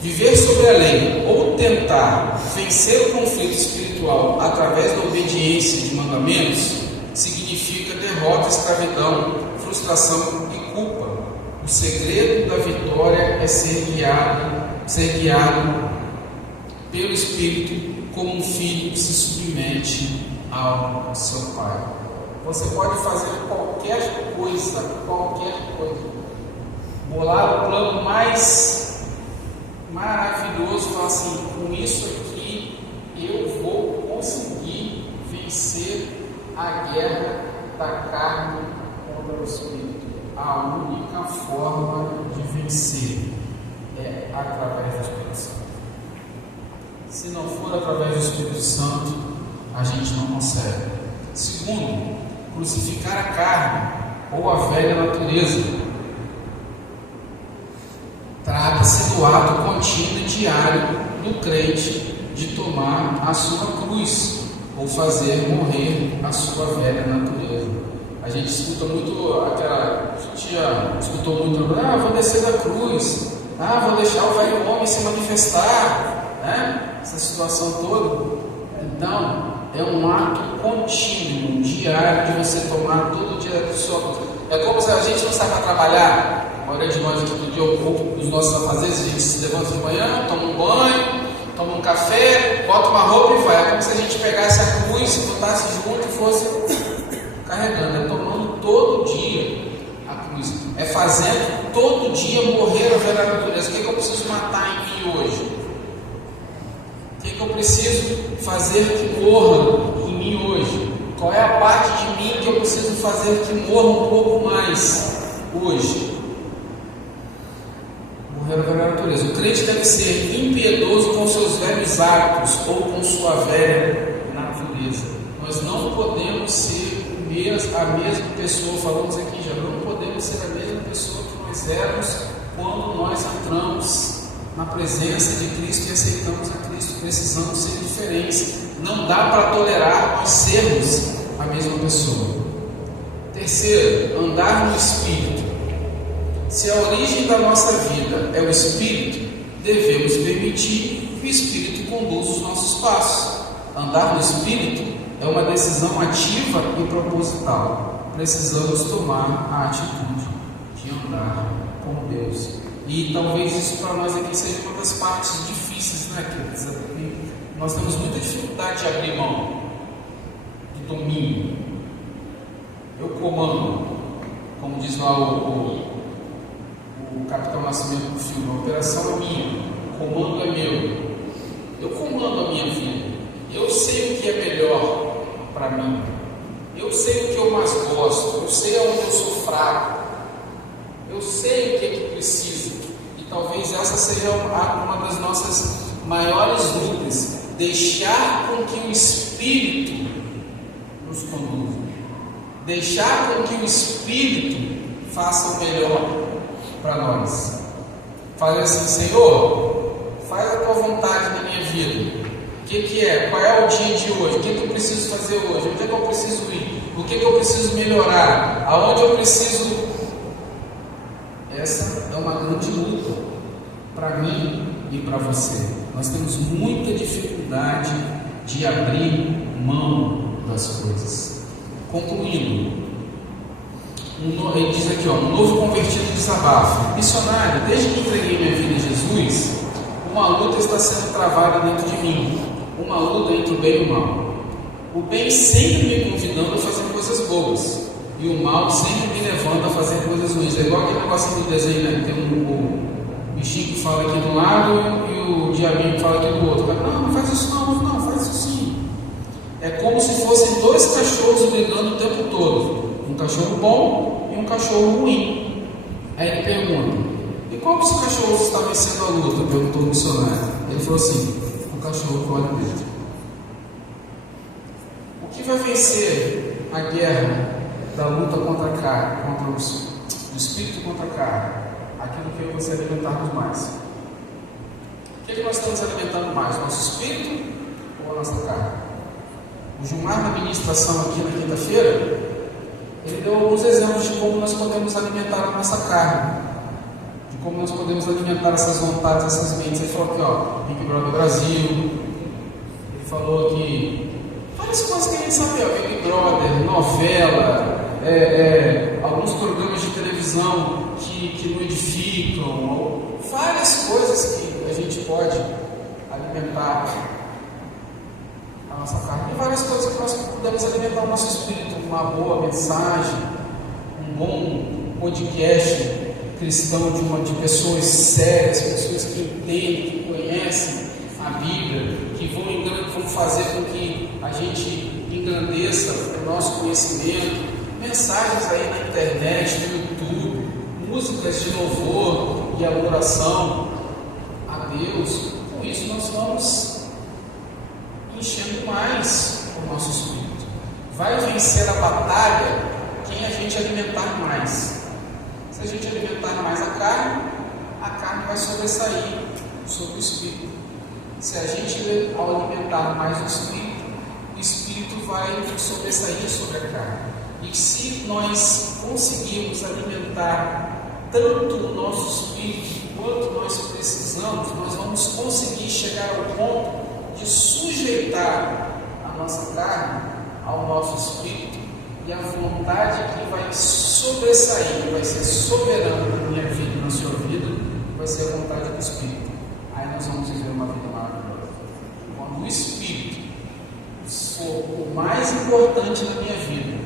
Viver sobre a lei ou tentar vencer o conflito espiritual através da obediência de mandamentos significa derrota, escravidão, frustração e culpa. O segredo da vitória é ser guiado pelo Espírito como um filho que se submete ao seu pai. Você pode fazer qualquer coisa, bolar o plano mais maravilhoso, falar assim: com isso aqui eu vou conseguir vencer a guerra da carne contra o Espírito. A única forma de vencer é através do Espírito Santo. Se não for através do Espírito Santo, a gente não consegue. Segundo, crucificar a carne ou a velha natureza. Trata-se do ato contínuo e diário do crente de tomar a sua cruz ou fazer morrer a sua velha natureza. A gente escuta muito a gente já escutou muito: vou descer da cruz, vou deixar o velho homem se manifestar, né? Essa situação toda. Então, é um ato contínuo, diário, de você tomar todo dia a sua cruz. É como se a gente não sai para trabalhar. A maioria de nós aqui do dia, os nossos afazeres, a gente se levanta de manhã, toma um banho, toma um café, bota uma roupa e vai. É como se a gente pegasse a cruz, botasse junto e fosse carregando. É tomando todo dia a cruz. É fazendo todo dia morrer a velha natureza. O que eu preciso matar em mim hoje? O que eu preciso fazer que morra em mim hoje? Qual é a parte de mim que eu preciso fazer que morra um pouco mais hoje? Morrer a velha natureza. O crente deve ser impiedoso com seus velhos hábitos ou com sua velha natureza. Nós não podemos ser a mesma pessoa. Falamos aqui já, não podemos ser a mesma pessoa que nós éramos quando nós entramos na presença de Cristo e aceitamos a Cristo. Precisamos ser diferentes. Não dá para tolerar nós sermos a mesma pessoa. Terceiro, andar no Espírito. Se a origem da nossa vida é o Espírito, devemos permitir que o Espírito conduza os nossos passos. Andar no Espírito é uma decisão ativa e proposital. Precisamos tomar a atitude de andar com Deus. E talvez isso para nós aqui seja uma das partes difíceis, né, queridos? Nós temos muita dificuldade de abrir mão do domínio. Eu comando, como diz lá o Capitão Nascimento do filme: a operação é minha, o comando é meu. Eu comando a minha vida. Eu sei o que é melhor para mim. Eu sei o que eu mais gosto. Eu sei aonde eu sou fraco. Eu sei o que é que precisa. E talvez essa seja uma das nossas maiores lutas. Deixar com que o Espírito nos conduza. Deixar com que o Espírito faça o melhor para nós. Fale assim: Senhor, faz a tua vontade na minha vida. O que é? Qual é o dia de hoje? O que eu preciso fazer hoje? Onde é que eu preciso ir? O que eu preciso melhorar? Aonde eu preciso... Essa é uma grande luta para mim e para você. Nós temos muita dificuldade de abrir mão das coisas. Concluindo, ele diz aqui, um novo convertido desabafo. Missionário, desde que entreguei minha vida a Jesus, uma luta está sendo travada dentro de mim. Uma luta entre o bem e o mal. O bem sempre me convidando a fazer coisas boas, e o mal sempre me levando a fazer coisas ruins. É igual aquele negócio do desenho, né? Tem o bichinho que fala aqui de um lado e o diabinho que fala aqui do outro. Não faz isso não, faz isso sim. É como se fossem dois cachorros brigando o tempo todo. Um cachorro bom e um cachorro ruim. Aí ele pergunta, e qual dos cachorros está vencendo a luta? Perguntou o missionário. Ele falou assim, o cachorro que olha dentro. O que vai vencer a guerra da luta contra a carne, contra o espírito contra a carne? Aquilo que você alimentarmos mais. O que nós estamos alimentando mais? Nosso espírito ou a nossa carne? O Gilmar, na ministração aqui na quinta-feira, ele deu alguns exemplos de como nós podemos alimentar a nossa carne, de como nós podemos alimentar essas vontades, essas mentes. Ele falou aqui, Big Brother Brasil, ele falou aqui várias coisas que a gente sabe, Big Brother, novela, alguns programas de televisão que não edificam, várias coisas que a gente pode alimentar a nossa carne, e várias coisas que nós podemos alimentar o nosso espírito, uma boa mensagem, um bom podcast cristão de pessoas sérias, pessoas que entendem, que conhecem a Bíblia, que vão fazer com que a gente engrandeça o nosso conhecimento, mensagens aí na internet, no YouTube, músicas de louvor e adoração a Deus. Com isso nós vamos enchendo mais o nosso espírito. Vai vencer a batalha quem a gente alimentar mais. Se a gente alimentar mais a carne vai sobressair sobre o espírito. Se a gente alimentar mais o espírito vai sobressair sobre a carne. E se nós conseguirmos alimentar tanto o nosso espírito quanto nós precisamos, nós vamos conseguir chegar ao ponto de sujeitar a nossa carne ao nosso espírito, e a vontade que vai sobressair, vai ser soberana na minha vida, na sua vida, vai ser a vontade do Espírito. Aí nós vamos viver uma vida maravilhosa. Quando o Espírito for o mais importante na minha vida,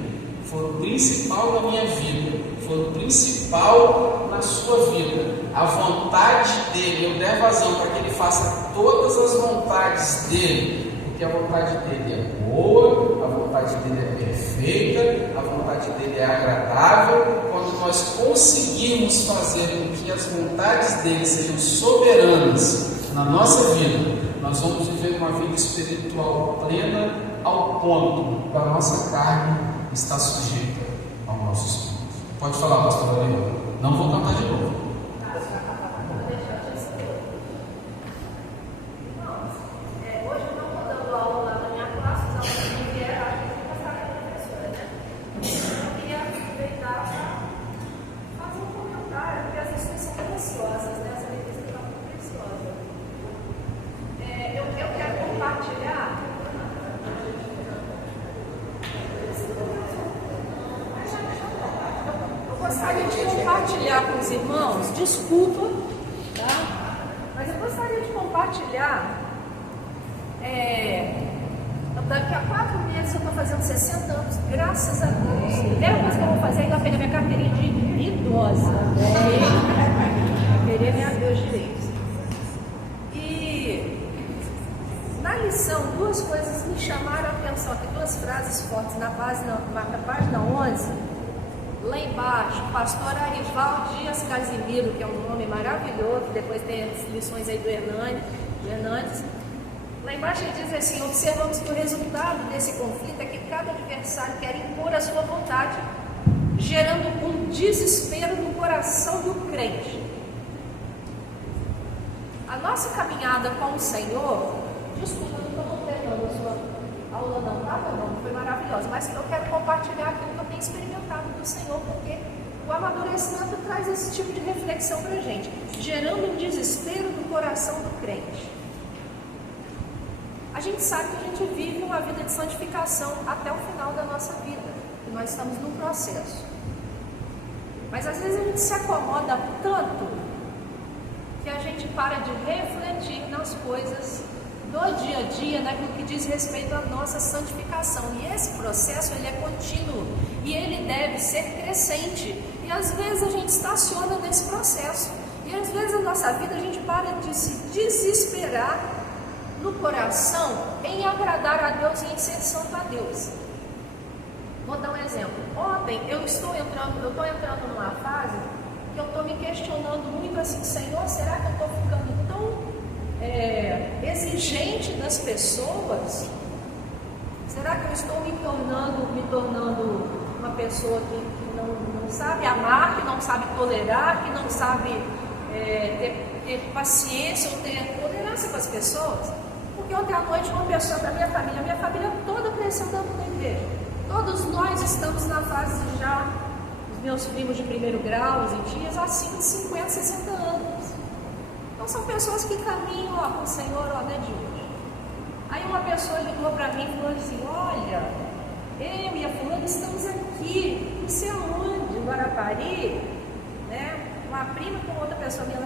for o principal na minha vida, for o principal na sua vida, a vontade dele, eu der vazão para que ele faça todas as vontades dele, porque a vontade dele é boa, a vontade dele é perfeita, a vontade dele é agradável. Quando nós conseguirmos fazer com que as vontades dele sejam soberanas na nossa vida, nós vamos viver uma vida espiritual plena, ao ponto da nossa carne estar sujeita ao nosso espírito. Pode falar, pastor Ariel. Não vou cantar de novo. Desculpa, tá? Mas eu gostaria de compartilhar. Daqui a 4 meses eu estou fazendo 60 anos, graças a Deus. A primeira coisa que eu vou fazer é ainda pegar minha carteirinha de idosa. Querer meus direitos. E na lição, duas coisas me chamaram a atenção aqui, duas frases fortes na página 11. Lá embaixo, pastor Arival Dias Casimiro, que é um nome maravilhoso, depois tem as lições aí do Hernandes. Lá embaixo ele diz assim: observamos que o resultado desse conflito é que cada adversário quer impor a sua vontade, gerando um desespero no coração do crente. A nossa caminhada com o Senhor Desculpa, não estou completando a sua aula não, tá bom? Foi maravilhosa, mas eu quero compartilhar aquilo que eu tenho experimentado do Senhor, porque o amadurecimento traz esse tipo de reflexão para a gente, gerando um desespero no coração do crente. A gente sabe que a gente vive uma vida de santificação até o final da nossa vida, e nós estamos num processo. Mas às vezes a gente se acomoda tanto que a gente para de refletir nas coisas do dia a dia, naquilo que diz respeito à nossa santificação. E esse processo, ele é contínuo e ele deve ser crescente. E às vezes a gente estaciona nesse processo. E às vezes na nossa vida a gente para de se desesperar no coração em agradar a Deus e em ser santo a Deus. Vou dar um exemplo. Ontem eu estou entrando numa fase que eu estou me questionando muito assim, Senhor, será que eu estou ficando tão exigente das pessoas? Será que eu estou me tornando uma pessoa que não sabe amar, que não sabe tolerar, que não sabe ter paciência ou ter tolerância com as pessoas? Porque ontem à noite uma pessoa da minha família toda cresceu dentro da igreja. Todos nós estamos na fase já, os meus primos de primeiro grau, os tias, acima de 50, 60 anos. Então são pessoas que caminham com o Senhor, não é de hoje. Aí uma pessoa ligou para mim e falou assim, olha, eu e a fulana estamos aqui, não sei aonde, em Guarapari, né? Uma prima com outra pessoa minha,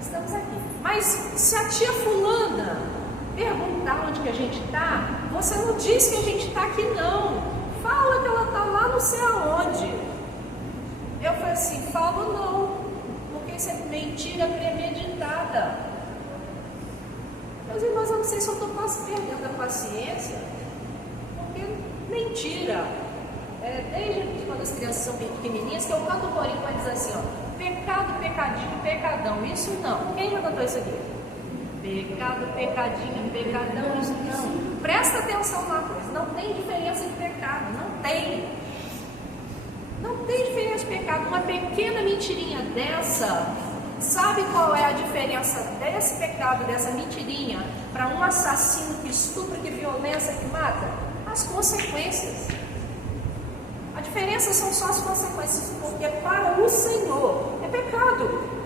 estamos aqui. Mas se a tia fulana perguntar onde que a gente está, você não diz que a gente está aqui não. Fala que ela está lá não sei aonde. Eu falei assim, falo não, porque isso é mentira premeditada. Meus irmãos, eu não sei se eu estou perdendo a paciência, porque mentira. Desde quando as crianças são bem pequenininhas, que eu canto o corinho para dizer assim, ó, pecado, pecadinho, pecadão, isso não. Quem já cantou isso aqui? Pecado, pecadinho, pecadão, isso não. Presta atenção na coisa, não tem diferença de pecado, não tem. Não tem diferença de pecado. Uma pequena mentirinha dessa, sabe qual é a diferença desse pecado, dessa mentirinha, para um assassino que estupra, que violência, que mata? As consequências. A diferença são só as consequências, porque para o Senhor é pecado.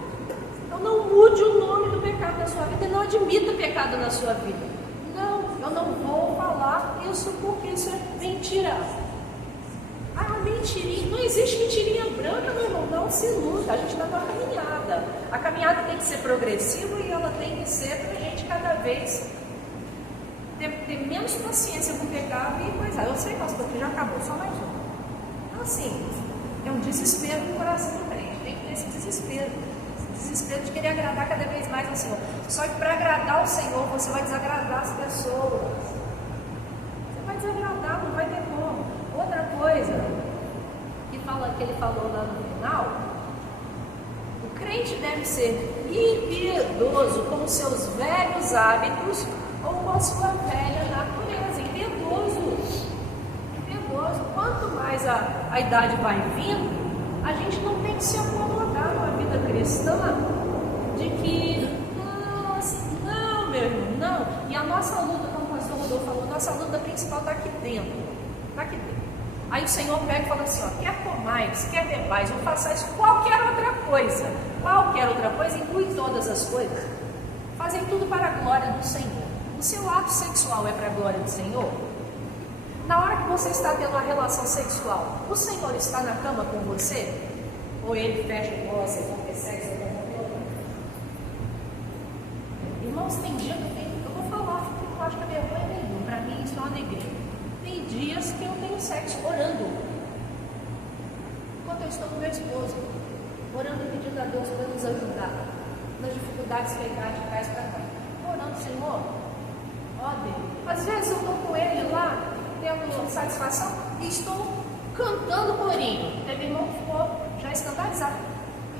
Então não mude o nome do pecado na sua vida e não admita pecado na sua vida. Não, eu não vou falar isso porque isso é mentira. Ah, mentirinha, não existe mentirinha branca, meu irmão, não se iluda, a gente está numa caminhada. A caminhada tem que ser progressiva e ela tem que ser para a gente cada vez ter menos paciência com o pecado e coisa. Eu sei, pastor, que já acabou, só mais um. Então assim, é um desespero no coração do crente, tem que ter esse desespero de querer agradar cada vez mais ao Senhor. Só que para agradar o Senhor, você vai desagradar as pessoas. Você vai desagradar, não vai ter como. Outra coisa que ele falou lá no final, o crente deve ser impiedoso com seus velhos hábitos ou com sua velha natureza. Impiedoso. Quanto mais a idade vai vindo, a gente não tem que se acomodar numa vida cristã de que, não, meu irmão, não. E a nossa luta, como o pastor Rodolfo falou, nossa luta principal está aqui dentro. Está aqui dentro. Aí o Senhor pega e fala assim, ó, quer comais, quer bebais, ou façais qualquer outra coisa. Qualquer outra coisa inclui todas as coisas. Fazem tudo para a glória do Senhor. O seu ato sexual é para a glória do Senhor? Na hora que você está tendo uma relação sexual, o Senhor está na cama com você? Ou ele fecha com você, vão ter sexo? Irmãos, tem dia que eu vou falar, porque eu acho que a vergonha é nenhuma. Para mim, isso é uma alegria. Tem dias que eu tenho sexo orando. Enquanto eu estou com meu esposo, orando e pedindo a Deus para nos ajudar nas dificuldades que a idade traz para nós. Orando, Senhor, ó Deus. Às vezes eu estou com ele lá, tendo satisfação, e estou cantando corinho. Teve irmão que ficou já escandalizado.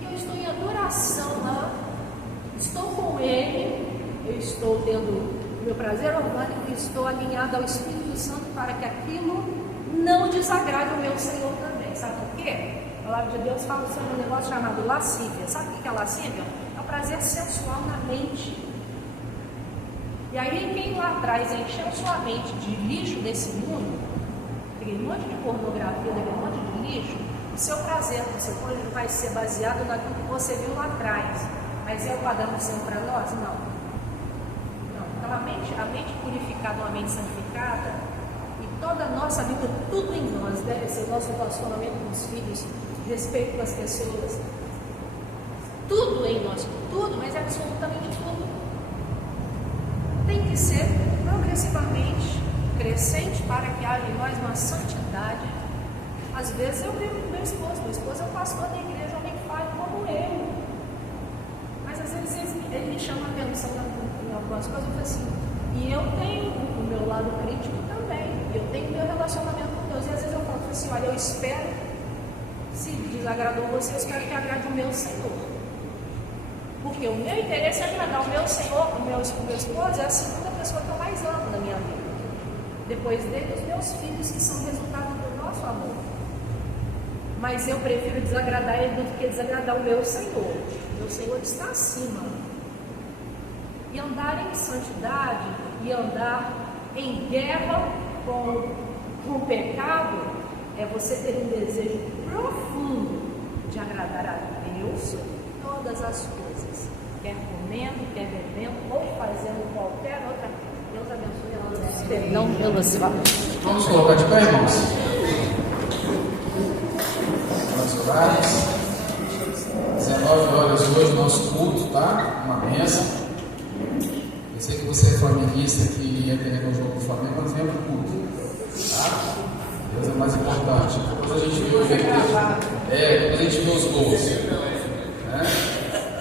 E eu estou em adoração lá, estou com ele, eu estou tendo meu prazer orgânico e estou alinhado ao Espírito Santo para que aquilo não desagrade o meu Senhor também. Sabe por quê? A palavra de Deus fala sobre um negócio chamado lascívia. Sabe o que é lascívia? É o prazer sensual na mente. E aí quem lá atrás encheu sua mente de lixo desse mundo, aquele monte de pornografia, aquele monte de lixo, o seu prazer com o seu cônjuge vai ser baseado naquilo que você viu lá atrás. Mas é o padrão do Senhor para nós? Não. Então a mente purificada, uma mente santificada, e toda a nossa vida, tudo em nós, deve ser o nosso relacionamento com os filhos, respeito com as pessoas, tudo em nós, tudo, mas absolutamente tudo, tem que ser progressivamente crescente para que haja em nós uma santidade. Às vezes eu brigo com meu esposo é o pastor da igreja, alguém fala como eu, mas às vezes ele me chama a atenção em algumas coisas. Eu falo assim, e eu tenho o meu lado crítico também, eu tenho meu relacionamento com Deus, e às vezes eu falo assim, olha, eu espero, se desagradou você, eu espero que agrade o meu Senhor, porque o meu interesse é agradar o meu Senhor. O meu esposo é a segunda pessoa que eu mais amo na minha vida, depois dele os meus filhos, que são resultado do nosso amor, mas eu prefiro desagradar ele do que desagradar o meu Senhor. O meu Senhor está acima. E andar em santidade e andar em guerra com o pecado é você ter um desejo profundo de agradar a Deus em todas as coisas, quer comendo, quer bebendo ou fazendo qualquer outra coisa. Deus abençoe a nossa perdão pelas palavras. Vamos colocar de pé, irmãos? Vamos orar. 19 horas hoje, nosso culto, tá? Uma bênção. Eu sei que você é flamenguista que ia querer o jogo do Flamengo, mas venha para o culto, tá? Deus é mais importante. Depois a gente vê hoje depois a gente vê os gols, né?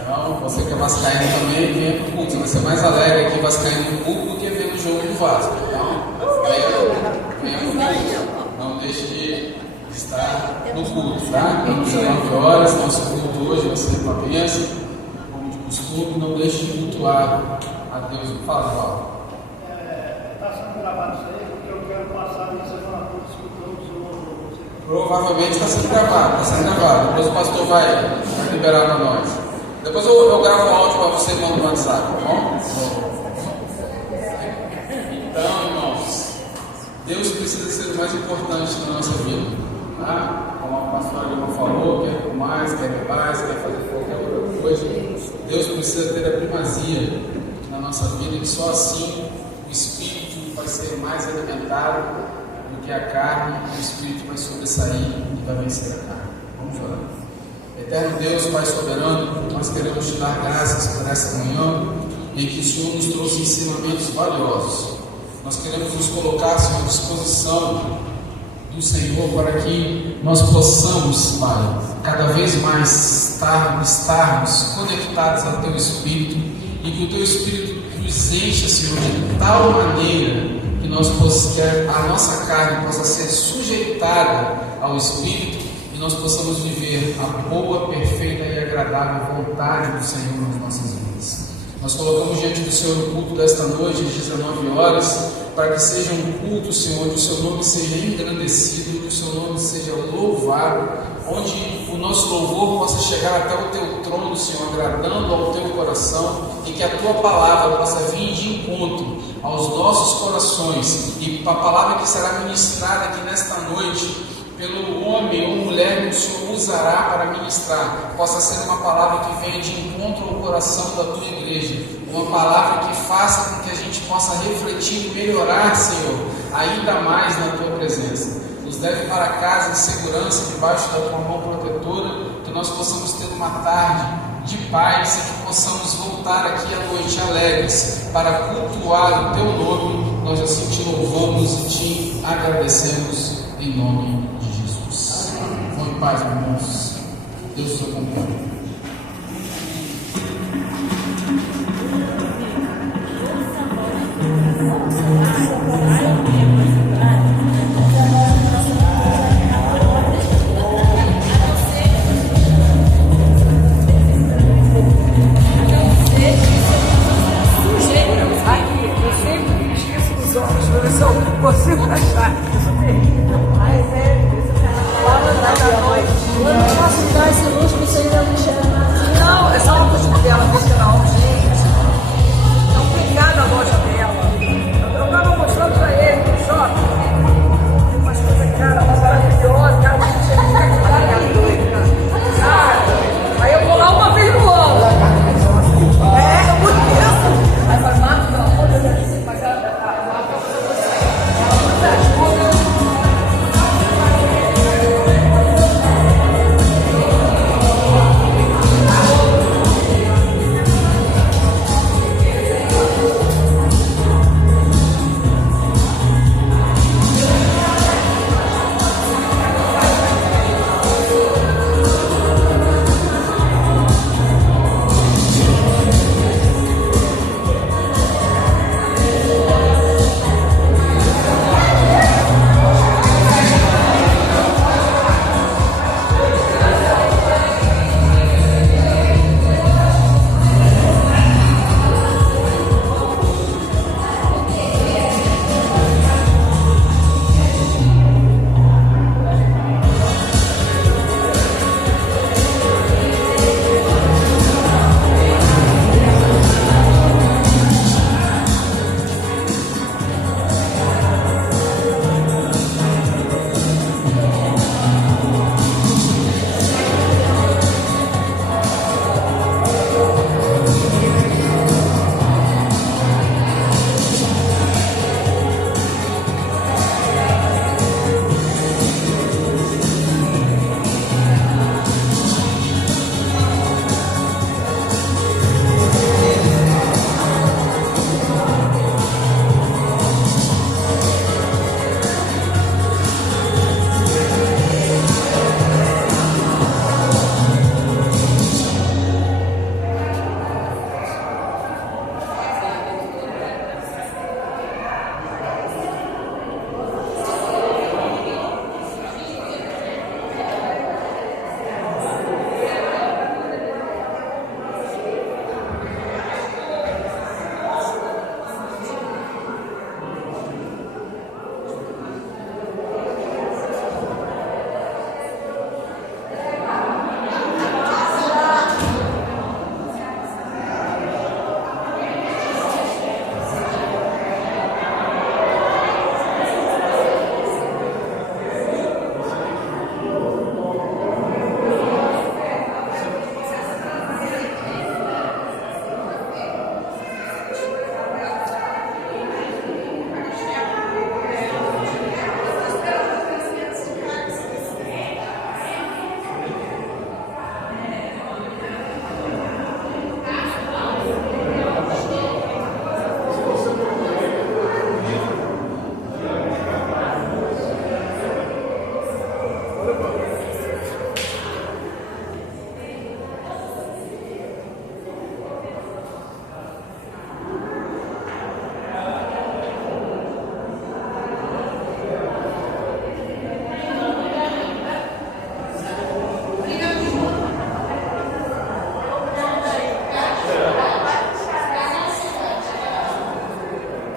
Então, você que é vascaíno também, venha para o culto. Você vai ser mais alegre aqui vascaíno no culto do que ver o jogo do Vasco. Então, venha para o culto. Não deixe de estar no culto, tá? 19 horas, nosso culto hoje vai ser uma bênção, como de costume. Não deixe de cultuar a Deus. Fala, Paulo. Está sendo gravado isso aí, porque eu quero passar a semana toda escutando o senhor. Provavelmente está sendo gravado. Depois o pastor vai liberar para nós. Depois eu gravo um áudio para você e mando no WhatsApp, tá bom? Então, irmãos, Deus precisa ser o mais importante na nossa vida, tá? Como a pastora Lima falou, quer mais, quer mais, quer fazer qualquer outra coisa. Deus precisa ter a primazia na nossa vida, e só assim o Espírito vai ser mais alimentado do que a carne, e o Espírito vai sobressair e vai vencer a carne. Vamos orar. Eterno Deus, Pai soberano, nós queremos te dar graças por essa manhã em que o Senhor nos trouxe ensinamentos valiosos. Nós queremos nos colocar, Senhor, à disposição do Senhor para que nós possamos, Pai, cada vez mais estarmos conectados ao Teu Espírito, e que o Teu Espírito nos encha, Senhor, de tal maneira que a nossa carne possa ser sujeitada ao Espírito, e nós possamos viver a boa, perfeita e agradável vontade do Senhor nas nossas vidas. Nós colocamos diante do Senhor o culto desta noite, às 19 horas, para que seja um culto, Senhor, onde o Seu nome seja engrandecido, onde o Seu nome seja louvado, onde o nosso louvor possa chegar até o Teu trono, Senhor, agradando ao Teu coração, e que a Tua palavra possa vir de encontro aos nossos corações, e a palavra que será ministrada aqui nesta noite, pelo homem ou mulher que o Senhor usará para ministrar, possa ser uma palavra que venha de encontro ao coração da Tua igreja, uma palavra que faça com que a gente possa refletir e melhorar, Senhor, ainda mais na Tua presença. Nos leve para casa em segurança, debaixo da Tua mão protetora, que nós possamos ter uma tarde de paz e que possamos voltar aqui à noite alegres para cultuar o Teu nome. Nós assim te louvamos e te agradecemos em nome de Jesus. Vão em paz, irmãos. Deus os acompanhe.